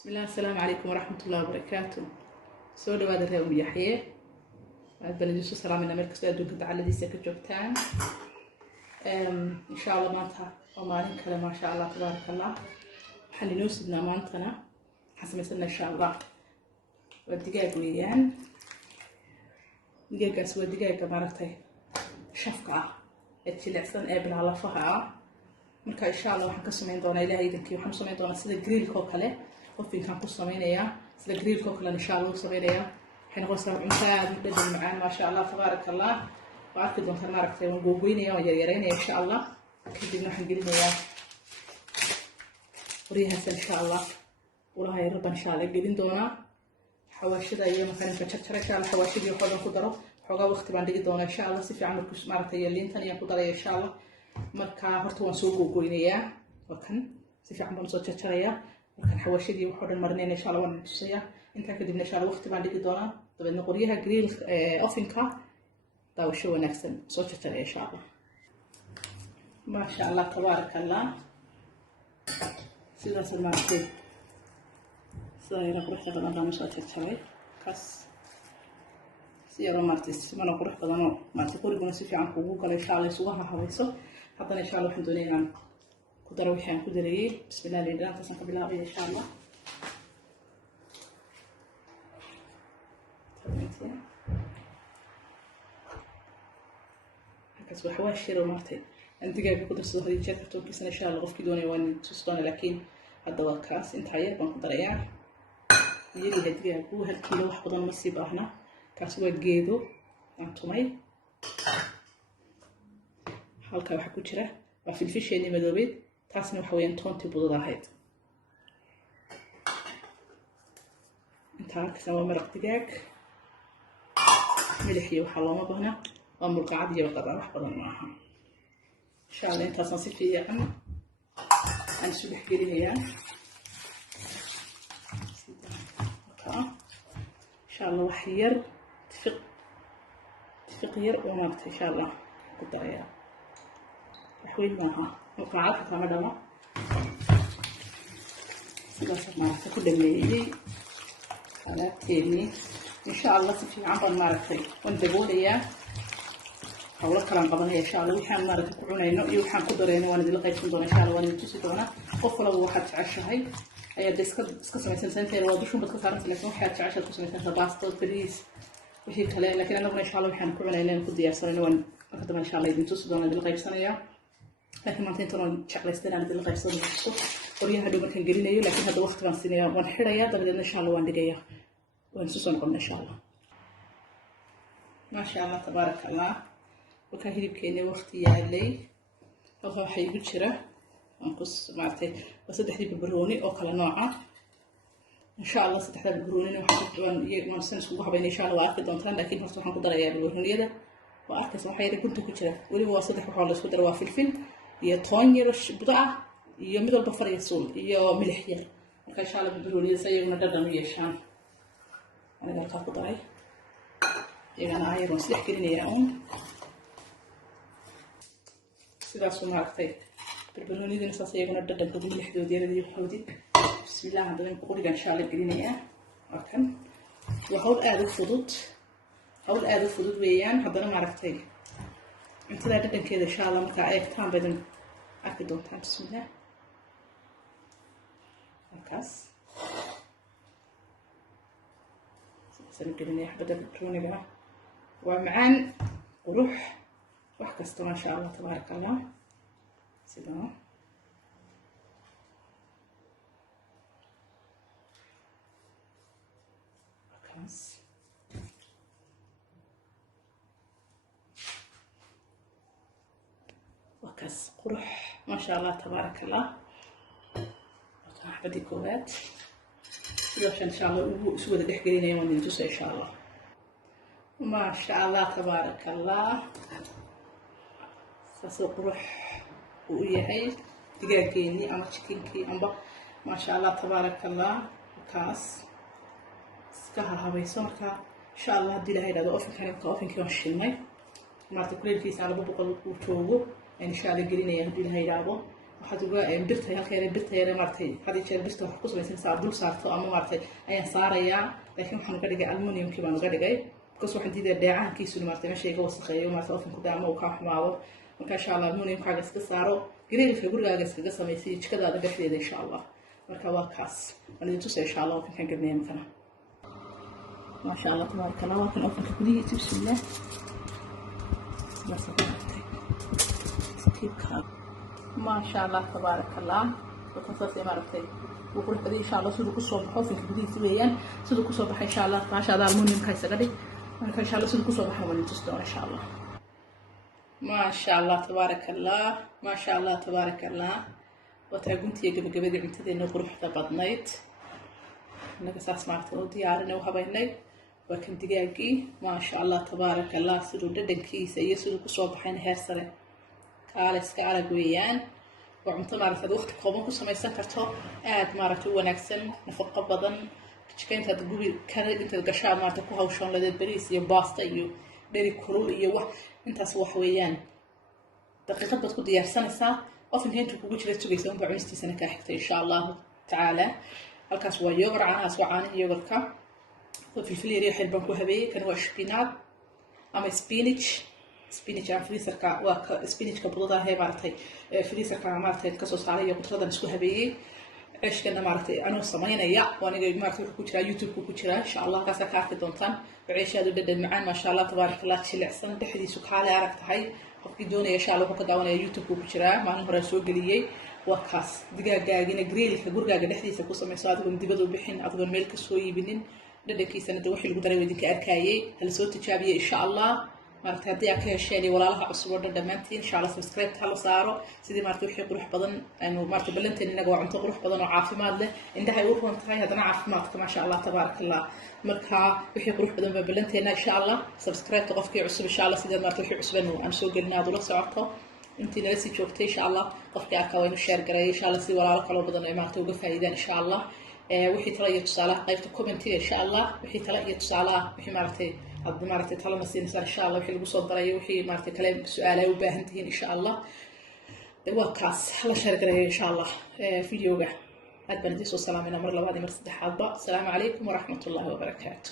بسم الله السلام عليكم ورحمة الله وبركاته. سؤال هذا اليوم يحيى بلديسو سلام من أمريكا سؤال دوك على دي سكة جوكتان إن شاء الله مانتها ومالين كلا ما شاء الله تبارك الله حن نوسدنا مانتنا حسب مثلنا إن شاء الله والدقاق ويان دقاق أسود دقاق مارتي شفقة التلعسن قبل على فها marka insha Allah waxaan ka sameyn doonaa ilaahay idinkii waxaan sameyn doonaa sida grillka kale qofkan ku sameynaya sida grillka kale insha Allah sameynaya waxaan qoysaa cunto aad u dhadhan macaan ma sha Allah tabarakallah waxa doontaa maaragtay waan googoynaya waan yareeynaya insha Allah kadibna waxaan gelinayaa wariyahaas insha Allah walahi rabban insha Allah gelin doonaa xawaashida iyo markaan jarjaray kala xawaashidii xoolo ku daro xogaa waqti baan dhigi doonaa insha Allah si fiican markuu maaragtay liintan iyo ku daray insha Allah marka horta waan soo googoynayaa wakan si fiican baan soo jarjarayaa marka xawaashidii waxa dhan marneen insha Allah waan tusayaa inta kadib insha Allah waqti baan dhigi doonaa dabadna qoryaha grill ovenka daawasho wanaagsan soo jarjaraya insha Allah ma sha Allah tabarakallah sidaas ma aragtay sayra qurux badan baan soo jarjaray kas siyaro martis mana qurux badan oo marti quriguna si fiican kugu galay insha Allah suugaha hawayso haddana insha Allah waxaan doonayaa inaan ku daro wixii aan ku darayay bismillaah leeyahay taasaan ka bilaabay insha Allah halkaas waxa waa shiro martay aan digaaga ku darsado hadii jeer kartoonkiisa insha Allah qofkii doonaya waan tusdoona laakiin hadda waa kaas inta yar baan ku darayaa iyadii digaagu hal kiilo wax badan ma sii baahna kaas waa geedo aan tumay halka waxa ku jira waa filfisheeni madoobeed taasna waxa weeyaan toontii budada ahayd inta ka soo maraq digaag milix iyo waxa looma baahna waa mulqacad iyo qadar wax badan ma aha insha Allah intaasna si fiican aan isku dhex gelinayaa insha Allah wax yar تفقير ومارت إن شاء الله قدريا وحوي معها وقعات كما دوا بس ما كل اللي على تيني إن شاء الله في عمر مارتي وندبوليا حول كلام قبل إن شاء الله وحنا مارت كورونا إنه يوحنا قدرينا وانا دي لقيت من دون إن شاء الله وانا تسيتونا قفل واحد عشرة هاي أي ديسك سنتين وادوشون بتكسرت لكن واحد عشرة سنتين باستو بريس وشي كلام لكن أنا إن شاء الله وحنا كلنا لين كل دياسنا وان أخذنا إن شاء الله يدين تصدقنا بالغيب سنة لكن ما تنتظرون شكل استنا بالغيب سنة وريها هذا مكان قرينا يو لكن هذا وقت سنة وان حرية بدنا إن شاء الله وان دقيقة ونسوسون قلنا إن شاء الله ما شاء الله تبارك الله وكهذي بكيني وقت يعلي وهو حيجود شراء ونقص معتي وصدق حدي ببروني أو كلا نوعه إن شاء الله ستحتاج برونين وحطوان يجمع سنة سبوعة بين إن شاء الله وأركض دونتان لكن هرتو حنقول درا يا بالورنية ده وأركض وحيرة كنت كتير ولي هو صدق وحول سودر وفلفل يطون يرش بضاعة يمد البفر يسول يملحير إن شاء الله بالورنية زي ما درنا ويا الشام أنا قلت أخذ دراي أنا عاير وسلح كريني يا سيدا سمعتي بالورنية دي نساسية يقولنا درنا قبل الحدود دي وحودي بسم الله هذا نقول إن شاء الله قلنا أكن وحول آذ الفضود ويان هذا ما عرفتي أنت لا تدري كذا إن شاء الله متى أكتام بدن أكيدون تام بسم الله أكاس سنقول قلنا بدل الكروني بقى ومعان وروح وحكستوا ما شاء الله تبارك الله سيدنا وكاس قرح ما شاء الله تبارك الله بدي كوبات عشان إن شاء الله سوى تحقيرين يوم ندوس إن شاء الله ما شاء الله تبارك الله فسو قرح وياهي دقاقيني أما تشكينكي أما ما شاء الله تبارك الله وكاس كها هبيسون كا إن شاء الله هدي لهيدا ده أوفن كان أوفن كيوم الشماي ما تقولي الكيس على بابو قلب وتوجو إن شاء الله قلنا يهدي لهيدا أبو waxaad uga birta halkeena birta yare maartay hadii jeer birta wax ku samaysan dul saarto ama maartay ayaan saarayaa laakiin waxaan uga dhigay aluminiumkii baan uga dhigay because waxaan diiday dheecaankiisu maartay meesha iga wasakheeyo maartay ofanku daamo uu ka xumaado marka insha Allah aluminiumkaaga iska saaro gariirka gurigaaga iskaga samaysay jikadaada dhexdeeda insha Allah marka waa kaas waan idin tusay insha Allah kan gadnay makana ما شاء الله تبارك الله وكان أوفن كبديه بسم الله ما شاء الله تبارك الله وتصلي ما رفتي وكل بدي إن شاء الله سلوك الصبح أوفن كبديه سويان سلوك الصبح إن شاء الله ما شاء الله المونيوم كايس قدي أنا إن شاء الله سلوك الصبح ولين تستوى إن شاء الله ما شاء الله تبارك الله ما شاء الله تبارك الله وتعبنت يا جب جبدي عمتدي إنه غرفة بدنيت إنك أساس معرفة ديارنا وهبيني وكان دقاقي ما شاء الله تبارك الله سلو ددن كيسة يسلو كصوب حين هيرسرة كالس كعلى قويان وعمت معرفة وقت قومك وسميسان كرتو معرفة ونكسن نفق بدن كان تقولي كان أنت القشاء معرفة كوها وشون لدى بريس يباسطة ديري كرول يوح أنت سوح ويان دقيقة بتكون ديار سنة وفن هين تكوكوش لتسويسان بعمستي سنة كاحكتة إن شاء الله تعالى halkaas waa yogurt caanahaas waa caanihi yogurtka filfil yar xil baan ku habeeyay kan waa spinach ama spinach aan freezerka waa spinachka budada ah ee maartay freezerka maartay ka soo saaray iyo qudradan isku habeeyay ceeshkana maartay anoo sameynaya waaniga maartay ku jira YouTube ku jira insha Allah kaas ka arki doontaan ceeshaadu dhadhan macaan ma sha Allah tabaaraka Allah jilicsan dhexdiisu kaale arag tahay qofkii doonaya insha Allah wuxuu ka daawanaya YouTube ku jira maalin hore soo galiyay وكاس دقاقنا جريل كجورجا نحدي سكوسة من صادق ومدبض وبحين أفضل ملك سوي بنين لدكي سنة وحي القدرة وديك أركاية هل صوت تشابيه إن شاء الله مرت هدي أكيد شيء ولا لها أصور دمانتي إن شاء الله سبسكرايب هلا صاروا سيدي مرت وحي قروح بدن إنه مرت بلنتين إنه عم تقروح بدن وعافي ماله إن ده هيروح وانتهي هذا عافي ماتك ما شاء الله تبارك الله مركها وحي قروح بدن بلنتين إن شاء الله سبسكرايب تقفكي عصب إن شاء الله سيدي مرت وحي عصبنا وأنا سوق النادو لصعته انت ناسي جوجتي ان شاء الله قفكي اكاوين شير غراي ان شاء الله سي ولا كلو بدن اي مارتو uga faa'iidaan insha Allah wixii tala iyo tusaale qaybta commentiga insha Allah wixii tala iyo tusaale wixii maartay tala nasiinaysa insha Allah wixii lagu soo daray wixii maartay kale su'aalaha u baahan tihiin insha Allah waa kaas la share garay insha Allah videoga aad baan idin soo salaamayna mar labaad iyo mar saddexaadba assalaamu calaykum wa rahmatullahi wa barakaatuh